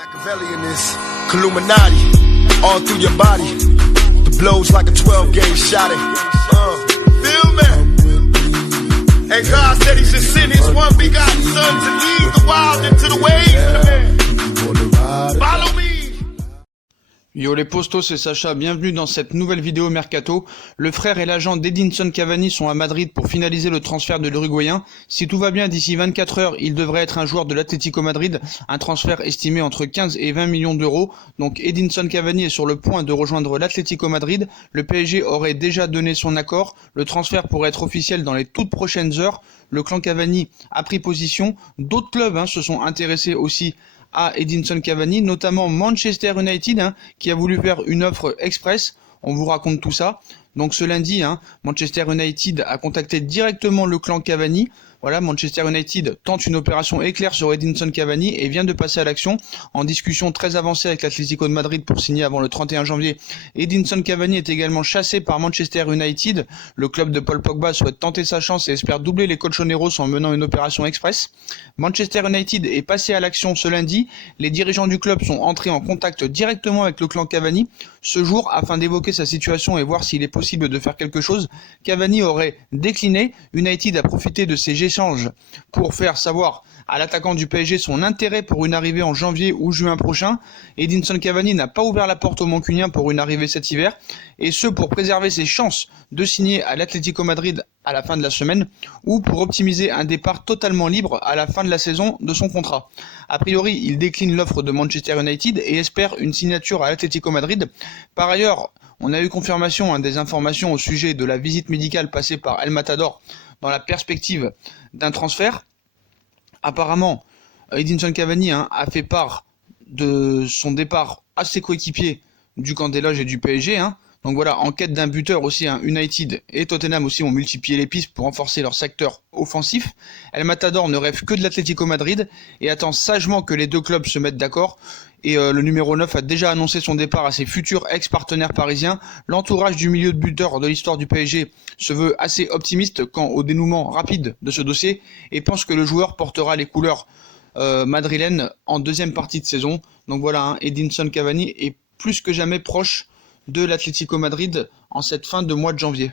Machiavelli in this Illuminati, all through your body. The blows like a 12-gauge shot. Feel me? And God said He should send His one begotten Son to lead the wild into the ways. Follow me. Yo les postos, c'est Sacha, bienvenue dans cette nouvelle vidéo Mercato. Le frère et l'agent d'Edinson Cavani sont à Madrid pour finaliser le transfert de l'Uruguayen. Si tout va bien, d'ici 24 heures, il devrait être un joueur de l'Atlético Madrid, un transfert estimé entre 15 et 20 millions d'euros. Donc Edinson Cavani est sur le point de rejoindre l'Atlético Madrid. Le PSG aurait déjà donné son accord. Le transfert pourrait être officiel dans les toutes prochaines heures. Le clan Cavani a pris position. D'autres clubs se sont intéressés aussi à Edinson Cavani, notamment Manchester United qui a voulu faire une offre express. On vous raconte tout ça. Donc ce lundi, Manchester United a contacté directement le clan Cavani. Voilà, Manchester United tente une opération éclair sur Edinson Cavani et vient de passer à l'action en discussion très avancée avec l'Atlético de Madrid pour signer avant le 31 janvier. Edinson Cavani est également chassé par Manchester United. Le club de Paul Pogba souhaite tenter sa chance et espère doubler les colchoneros en menant une opération express. Manchester United est passé à l'action ce lundi. Les dirigeants du club sont entrés en contact directement avec le clan Cavani ce jour afin d'évoquer sa situation et voir s'il est possible de faire quelque chose. Cavani aurait décliné. United a profité de ces échanges pour faire savoir à l'attaquant du PSG son intérêt pour une arrivée en janvier ou juin prochain. Edinson Cavani n'a pas ouvert la porte aux Mancuniens pour une arrivée cet hiver, et ce pour préserver ses chances de signer à l'Atlético Madrid à la fin de la semaine, ou pour optimiser un départ totalement libre à la fin de la saison de son contrat. A priori, il décline l'offre de Manchester United et espère une signature à l'Atlético Madrid. Par ailleurs, on a eu confirmation des informations au sujet de la visite médicale passée par El Matador dans la perspective d'un transfert. Apparemment, Edinson Cavani a fait part de son départ à ses coéquipiers du camp des loges et du PSG. Donc voilà, en quête d'un buteur aussi, United et Tottenham aussi ont multiplié les pistes pour renforcer leur secteur offensif. El Matador ne rêve que de l'Atlético Madrid et attend sagement que les deux clubs se mettent d'accord. Et le numéro 9 a déjà annoncé son départ à ses futurs ex-partenaires parisiens. L'entourage du milieu de buteur de l'histoire du PSG se veut assez optimiste quant au dénouement rapide de ce dossier et pense que le joueur portera les couleurs madrilènes en deuxième partie de saison. Donc voilà, Edinson Cavani est plus que jamais proche de l'Atlético Madrid en cette fin de mois de janvier.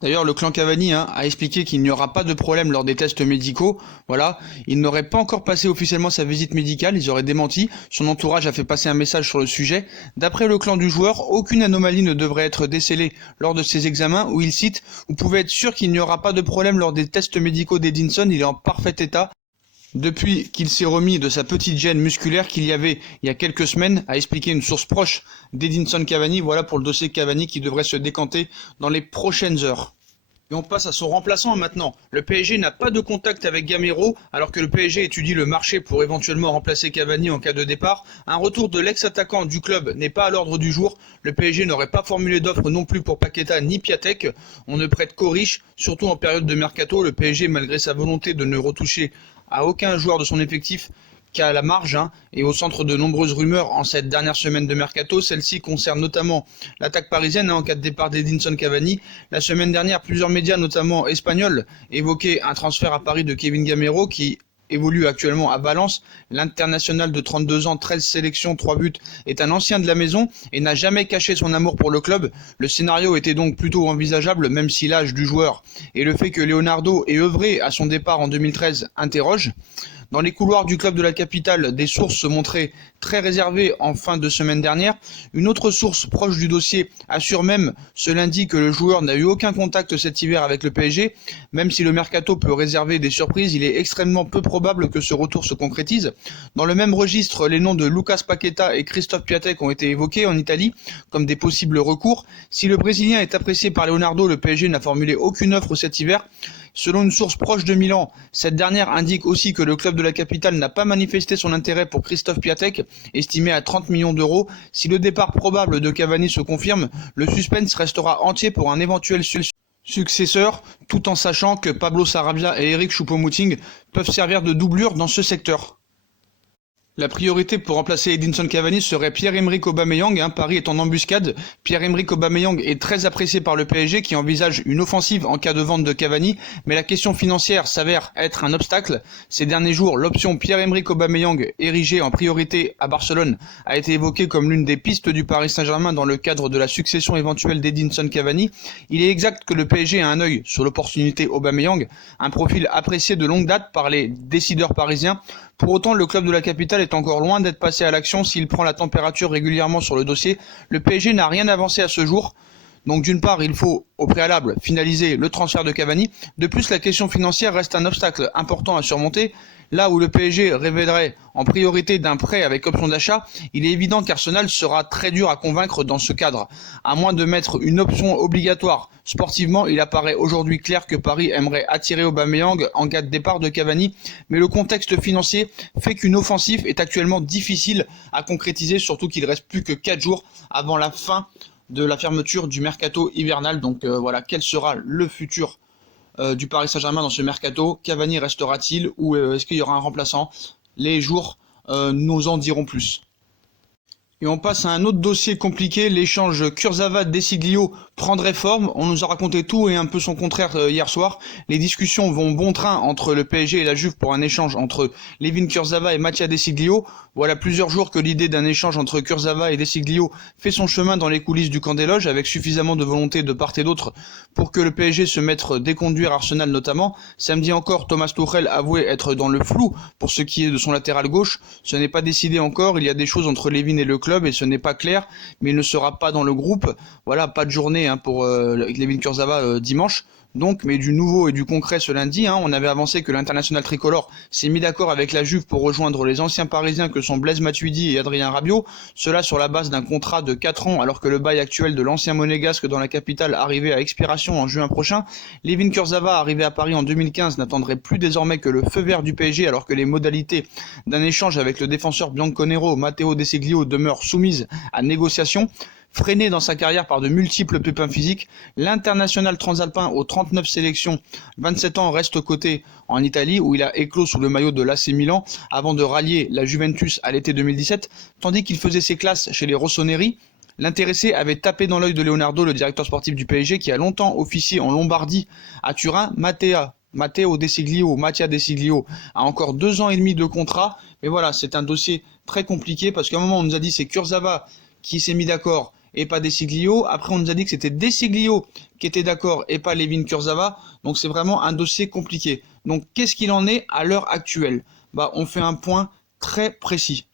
D'ailleurs, le clan Cavani a expliqué qu'il n'y aura pas de problème lors des tests médicaux. Voilà, il n'aurait pas encore passé officiellement sa visite médicale, ils auraient démenti. Son entourage a fait passer un message sur le sujet. D'après le clan du joueur, aucune anomalie ne devrait être décelée lors de ces examens où il cite « Vous pouvez être sûr qu'il n'y aura pas de problème lors des tests médicaux d'Edinson, il est en parfait état. » Depuis qu'il s'est remis de sa petite gêne musculaire qu'il y avait il y a quelques semaines, a expliqué une source proche d'Edinson Cavani. Voilà pour le dossier Cavani qui devrait se décanter dans les prochaines heures. Et on passe à son remplaçant maintenant. Le PSG n'a pas de contact avec Gamero, alors que le PSG étudie le marché pour éventuellement remplacer Cavani en cas de départ. Un retour de l'ex-attaquant du club n'est pas à l'ordre du jour. Le PSG n'aurait pas formulé d'offre non plus pour Paqueta ni Piatek. On ne prête qu'aux riches, surtout en période de mercato. Le PSG, malgré sa volonté de ne retoucher à aucun joueur de son effectif qu'à la marge, et au centre de nombreuses rumeurs en cette dernière semaine de mercato. Celle-ci concerne notamment l'attaque parisienne en cas de départ d'Edinson Cavani. La semaine dernière, plusieurs médias, notamment espagnols, évoquaient un transfert à Paris de Kevin Gamero qui évolue actuellement à Valence. L'international de 32 ans, 13 sélections, 3 buts, est un ancien de la maison et n'a jamais caché son amour pour le club. Le scénario était donc plutôt envisageable, même si l'âge du joueur et le fait que Leonardo ait œuvré à son départ en 2013 interroge. Dans les couloirs du club de la capitale, des sources se montraient très réservées en fin de semaine dernière. Une autre source proche du dossier assure même ce lundi que le joueur n'a eu aucun contact cet hiver avec le PSG. Même si le mercato peut réserver des surprises, il est extrêmement peu probable que ce retour se concrétise. Dans le même registre, les noms de Lucas Paqueta et Christophe Piatek ont été évoqués en Italie comme des possibles recours. Si le Brésilien est apprécié par Leonardo, le PSG n'a formulé aucune offre cet hiver. Selon une source proche de Milan, cette dernière indique aussi que le club de la capitale n'a pas manifesté son intérêt pour Christophe Piatek, estimé à 30 millions d'euros. Si le départ probable de Cavani se confirme, le suspense restera entier pour un éventuel successeur, tout en sachant que Pablo Sarabia et Eric Choupo-Moting peuvent servir de doublure dans ce secteur. La priorité pour remplacer Edinson Cavani serait Pierre-Emerick Aubameyang. Paris est en embuscade. Pierre-Emerick Aubameyang est très apprécié par le PSG qui envisage une offensive en cas de vente de Cavani, mais la question financière s'avère être un obstacle. Ces derniers jours, l'option Pierre-Emerick Aubameyang, érigée en priorité à Barcelone, a été évoquée comme l'une des pistes du Paris Saint-Germain dans le cadre de la succession éventuelle d'Edinson Cavani. Il est exact que le PSG a un œil sur l'opportunité Aubameyang, un profil apprécié de longue date par les décideurs parisiens. Pour autant, le club de la capitale est encore loin d'être passé à l'action s'il prend la température régulièrement sur le dossier. Le PSG n'a rien avancé à ce jour. Donc d'une part, il faut au préalable finaliser le transfert de Cavani. De plus, la question financière reste un obstacle important à surmonter. Là où le PSG rêverait en priorité d'un prêt avec option d'achat, il est évident qu'Arsenal sera très dur à convaincre dans ce cadre. À moins de mettre une option obligatoire sportivement, il apparaît aujourd'hui clair que Paris aimerait attirer Aubameyang en cas de départ de Cavani, mais le contexte financier fait qu'une offensive est actuellement difficile à concrétiser, surtout qu'il reste plus que 4 jours avant la fin de la fermeture du mercato hivernal. Donc voilà, quel sera le futur du Paris Saint-Germain dans ce mercato? Cavani restera-t-il ou est-ce qu'il y aura un remplaçant? Les jours nous en diront plus. Et on passe à un autre dossier compliqué, l'échange Kurzawa-Desiglio prendrait forme. On nous a raconté tout et un peu son contraire hier soir. Les discussions vont bon train entre le PSG et la Juve pour un échange entre Layvin Kurzawa et Mattia Desiglio. Voilà plusieurs jours que l'idée d'un échange entre Kurzawa et Desiglio fait son chemin dans les coulisses du camp des loges, avec suffisamment de volonté de part et d'autre pour que le PSG se mette déconduire Arsenal notamment. Samedi encore, Thomas Tuchel avouait être dans le flou pour ce qui est de son latéral gauche. Ce n'est pas décidé encore, il y a des choses entre Layvin et le club et ce n'est pas clair, mais il ne sera pas dans le groupe. Voilà, pas de journée pour Layvin Kurzawa dimanche. Donc, mais du nouveau et du concret ce lundi, on avait avancé que l'international tricolore s'est mis d'accord avec la Juve pour rejoindre les anciens parisiens que sont Blaise Matuidi et Adrien Rabiot, cela sur la base d'un contrat de 4 ans alors que le bail actuel de l'ancien monégasque dans la capitale arrivait à expiration en juin prochain. Layvin Kurzawa, arrivé à Paris en 2015, n'attendrait plus désormais que le feu vert du PSG alors que les modalités d'un échange avec le défenseur bianconero Matteo Desiglio demeurent soumises à négociation. Freiné dans sa carrière par de multiples pépins physiques, l'international transalpin aux 39 sélections, 27 ans, reste coté en Italie où il a éclos sous le maillot de l'AC Milan avant de rallier la Juventus à l'été 2017, tandis qu'il faisait ses classes chez les Rossoneri. L'intéressé avait tapé dans l'œil de Leonardo, le directeur sportif du PSG, qui a longtemps officié en Lombardie à Turin. Matteo Desiglio, Mattia Desiglio a encore 2 ans et demi de contrat, mais voilà, c'est un dossier très compliqué parce qu'à un moment on nous a dit c'est Kurzawa qui s'est mis d'accord et pas Desiglio. Après, on nous a dit que c'était Desiglio qui était d'accord et pas Layvin Kurzawa. Donc, c'est vraiment un dossier compliqué. Donc, qu'est-ce qu'il en est à l'heure actuelle? On fait un point très précis.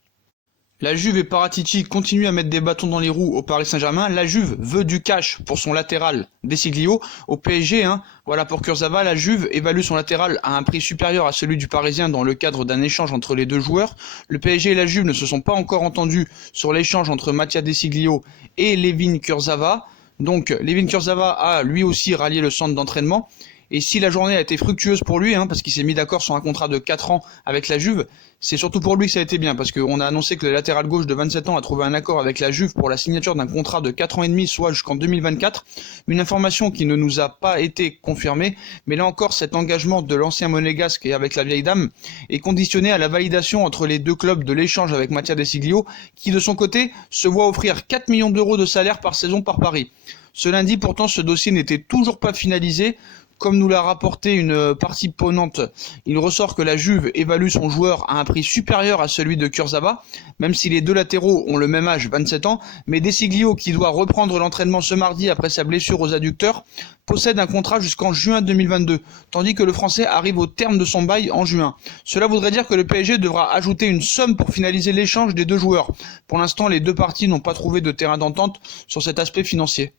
La Juve et Paratici continuent à mettre des bâtons dans les roues au Paris Saint-Germain. La Juve veut du cash pour son latéral Desiglio. Au PSG, voilà pour Kurzawa, la Juve évalue son latéral à un prix supérieur à celui du Parisien dans le cadre d'un échange entre les deux joueurs. Le PSG et la Juve ne se sont pas encore entendus sur l'échange entre Mattia Desiglio et Layvin Kurzawa. Donc Layvin Kurzawa a lui aussi rallié le centre d'entraînement. Et si la journée a été fructueuse pour lui, parce qu'il s'est mis d'accord sur un contrat de 4 ans avec la Juve, c'est surtout pour lui que ça a été bien, parce qu'on a annoncé que le latéral gauche de 27 ans a trouvé un accord avec la Juve pour la signature d'un contrat de 4 ans et demi, soit jusqu'en 2024. Une information qui ne nous a pas été confirmée, mais là encore, cet engagement de l'ancien monégasque et avec la vieille dame est conditionné à la validation entre les deux clubs de l'échange avec Mattia Desiglio, qui de son côté se voit offrir 4 millions d'euros de salaire par saison par Paris. Ce lundi, pourtant, ce dossier n'était toujours pas finalisé. Comme nous l'a rapporté une partie prenante, il ressort que la Juve évalue son joueur à un prix supérieur à celui de Kurzawa, même si les deux latéraux ont le même âge, 27 ans, mais Desiglio, qui doit reprendre l'entraînement ce mardi après sa blessure aux adducteurs, possède un contrat jusqu'en juin 2022, tandis que le Français arrive au terme de son bail en juin. Cela voudrait dire que le PSG devra ajouter une somme pour finaliser l'échange des deux joueurs. Pour l'instant, les deux parties n'ont pas trouvé de terrain d'entente sur cet aspect financier.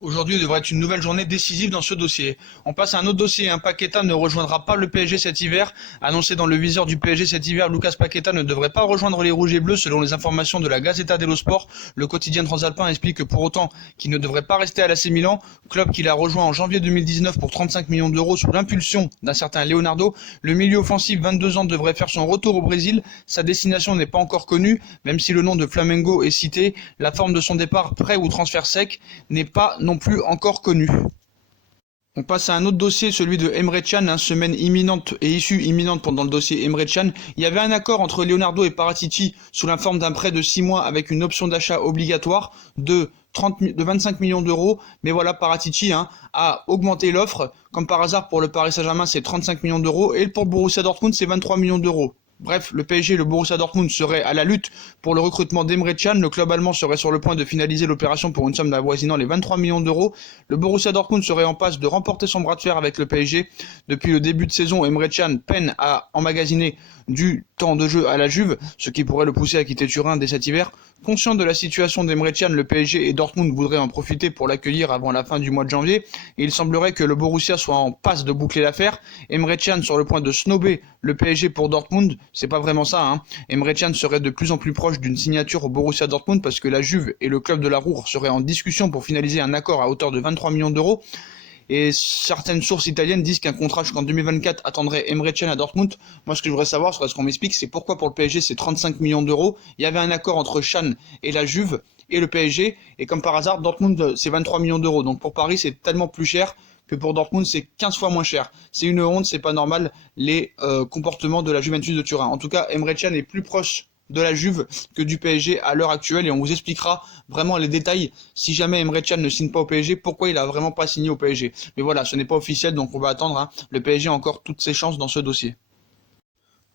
Aujourd'hui devrait être une nouvelle journée décisive dans ce dossier. On passe à un autre dossier. Paqueta ne rejoindra pas le PSG cet hiver. Annoncé dans le viseur du PSG cet hiver, Lucas Paqueta ne devrait pas rejoindre les Rouges et Bleus selon les informations de la Gazzetta dello Sport. Le quotidien transalpin explique que pour autant qu'il ne devrait pas rester à l'AC Milan, club qu'il a rejoint en janvier 2019 pour 35 millions d'euros sous l'impulsion d'un certain Leonardo. Le milieu offensif, 22 ans, devrait faire son retour au Brésil. Sa destination n'est pas encore connue, même si le nom de Flamengo est cité. La forme de son départ, prêt ou transfert sec, n'est pas non plus encore connu. On passe à un autre dossier, celui de Emre Can, semaine imminente et issue imminente pendant le dossier Emre Can. Il y avait un accord entre Leonardo et Paratici sous la forme d'un prêt de 6 mois avec une option d'achat obligatoire de 25 millions d'euros. Mais voilà, Paratici a augmenté l'offre. Comme par hasard, pour le Paris Saint-Germain, c'est 35 millions d'euros. Et pour Borussia Dortmund, c'est 23 millions d'euros. Bref, le PSG et le Borussia Dortmund seraient à la lutte pour le recrutement d'Emre Can. Le club allemand serait sur le point de finaliser l'opération pour une somme avoisinant les 23 millions d'euros. Le Borussia Dortmund serait en passe de remporter son bras de fer avec le PSG. Depuis le début de saison, Emre Can peine à emmagasiner du temps de jeu à la Juve, ce qui pourrait le pousser à quitter Turin dès cet hiver. Conscient de la situation d'Emre Can, le PSG et Dortmund voudraient en profiter pour l'accueillir avant la fin du mois de janvier. Et il semblerait que le Borussia soit en passe de boucler l'affaire. Emre Can sur le point de snober le PSG pour Dortmund, c'est pas vraiment ça. Emre Can serait de plus en plus proche d'une signature au Borussia Dortmund parce que la Juve et le club de la Ruhr seraient en discussion pour finaliser un accord à hauteur de 23 millions d'euros. Et certaines sources italiennes disent qu'un contrat jusqu'en 2024 attendrait Emre Can à Dortmund. Moi, ce que je voudrais savoir, ce qu'on m'explique, c'est pourquoi pour le PSG c'est 35 millions d'euros. Il y avait un accord entre Can et la Juve et le PSG, et comme par hasard, Dortmund c'est 23 millions d'euros. Donc pour Paris, c'est tellement plus cher que pour Dortmund, c'est 15 fois moins cher. C'est une honte, c'est pas normal les comportements de la Juventus de Turin. En tout cas, Emre Can est plus proche de la Juve que du PSG à l'heure actuelle, et on vous expliquera vraiment les détails si jamais Emre Can ne signe pas au PSG, pourquoi il a vraiment pas signé au PSG. Mais voilà, ce n'est pas officiel, donc on va attendre. Le PSG a encore toutes ses chances dans ce dossier.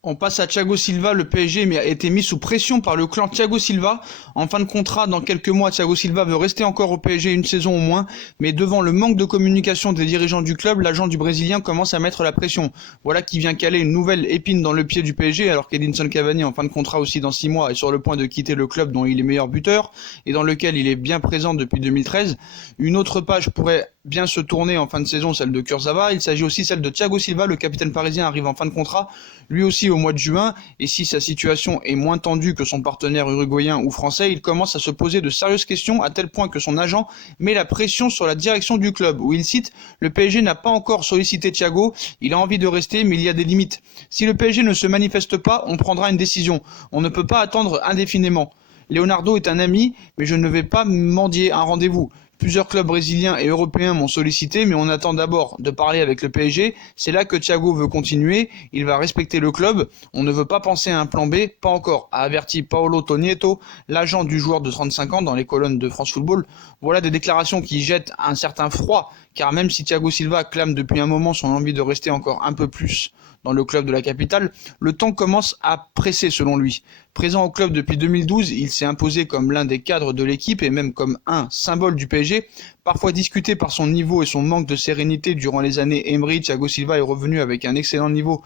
On passe à Thiago Silva. Le PSG a été mis sous pression par le clan Thiago Silva. En fin de contrat, dans quelques mois, Thiago Silva veut rester encore au PSG une saison au moins. Mais devant le manque de communication des dirigeants du club, l'agent du Brésilien commence à mettre la pression. Voilà qui vient caler une nouvelle épine dans le pied du PSG, alors qu'Edinson Cavani, en fin de contrat aussi dans 6 mois, est sur le point de quitter le club dont il est meilleur buteur et dans lequel il est bien présent depuis 2013. Une autre page pourrait bien se tourner en fin de saison, celle de Kurzawa. Il s'agit aussi celle de Thiago Silva. Le capitaine parisien arrive en fin de contrat, lui aussi au mois de juin, et si sa situation est moins tendue que son partenaire uruguayen ou français, il commence à se poser de sérieuses questions, à tel point que son agent met la pression sur la direction du club, où il cite: le PSG n'a pas encore sollicité Thiago, il a envie de rester mais il y a des limites. Si le PSG ne se manifeste pas, on prendra une décision. On ne peut pas attendre indéfiniment. Leonardo est un ami, mais je ne vais pas mendier un rendez-vous. Plusieurs clubs brésiliens et européens m'ont sollicité, mais on attend d'abord de parler avec le PSG. C'est là que Thiago veut continuer, il va respecter le club. On ne veut pas penser à un plan B, pas encore, a averti Paolo Tonieto, l'agent du joueur de 35 ans dans les colonnes de France Football. Voilà des déclarations qui jettent un certain froid, car même si Thiago Silva clame depuis un moment son envie de rester encore un peu plus dans le club de la capitale, le temps commence à presser selon lui. Présent au club depuis 2012, il s'est imposé comme l'un des cadres de l'équipe et même comme un symbole du PSG. Parfois discuté par son niveau et son manque de sérénité durant les années Emery, Thiago Silva est revenu avec un excellent niveau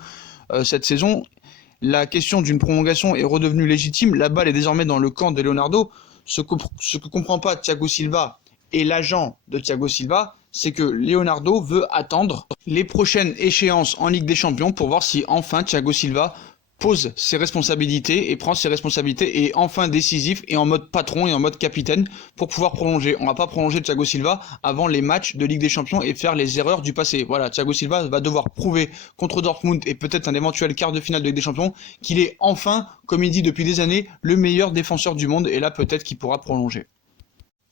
cette saison. La question d'une prolongation est redevenue légitime. La balle est désormais dans le camp de Leonardo. Ce que comprend pas Thiago Silva et l'agent de Thiago Silva, c'est que Leonardo veut attendre les prochaines échéances en Ligue des Champions pour voir si enfin Thiago Silva pose ses responsabilités et prend ses responsabilités et est enfin décisif et en mode patron et en mode capitaine pour pouvoir prolonger. On va pas prolonger Thiago Silva avant les matchs de Ligue des Champions et faire les erreurs du passé. Voilà, Thiago Silva va devoir prouver contre Dortmund et peut-être un éventuel quart de finale de Ligue des Champions qu'il est enfin, comme il dit depuis des années, le meilleur défenseur du monde, et là peut-être qu'il pourra prolonger.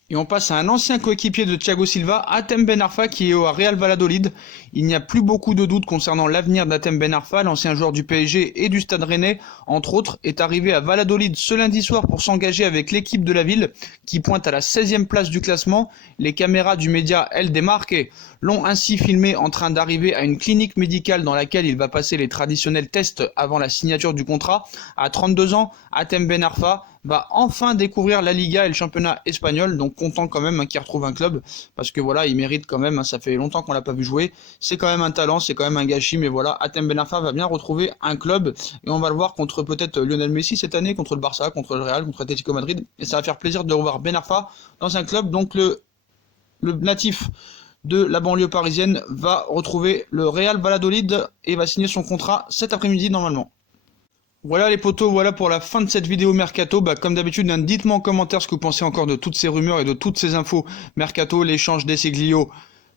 Et on passe à un ancien coéquipier de Thiago Silva, Hatem Ben Arfa, qui est au Real Valladolid. Il n'y a plus beaucoup de doutes concernant l'avenir d'Hatem Ben Arfa. L'ancien joueur du PSG et du Stade Rennais, entre autres, est arrivé à Valladolid ce lundi soir pour s'engager avec l'équipe de la ville, qui pointe à la 16e place du classement. Les caméras du média El Demarque l'ont ainsi filmé en train d'arriver à une clinique médicale dans laquelle il va passer les traditionnels tests avant la signature du contrat. À 32 ans, Hatem Ben Arfa va enfin découvrir la Liga et le championnat espagnol, donc content quand même qu'il retrouve un club, parce que voilà, il mérite quand même, ça fait longtemps qu'on l'a pas vu jouer, c'est quand même un talent, c'est quand même un gâchis, mais voilà, Hatem Ben Arfa va bien retrouver un club, et on va le voir contre peut-être Lionel Messi cette année, contre le Barça, contre le Real, contre Atlético Madrid, et ça va faire plaisir de revoir Ben Arfa dans un club. Donc le natif de la banlieue parisienne va retrouver le Real Valladolid et va signer son contrat cet après-midi normalement. Voilà les potos, voilà pour la fin de cette vidéo Mercato. Comme d'habitude, dites-moi en commentaire ce que vous pensez encore de toutes ces rumeurs et de toutes ces infos Mercato, l'échange d'Esseglio,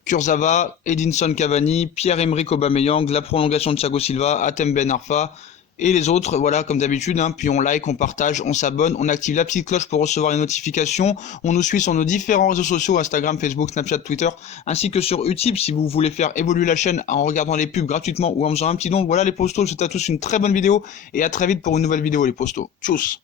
Kurzawa, Edinson Cavani, Pierre-Emerick Aubameyang, la prolongation de Thiago Silva, Hatem Ben Arfa, Et les autres, voilà, comme d'habitude, hein, puis on like, on partage, on s'abonne, on active la petite cloche pour recevoir les notifications, on nous suit sur nos différents réseaux sociaux, Instagram, Facebook, Snapchat, Twitter, ainsi que sur Utip si vous voulez faire évoluer la chaîne en regardant les pubs gratuitement ou en faisant un petit don. Voilà les postos, je vous souhaite à tous une très bonne vidéo et à très vite pour une nouvelle vidéo les postos. Tchuss.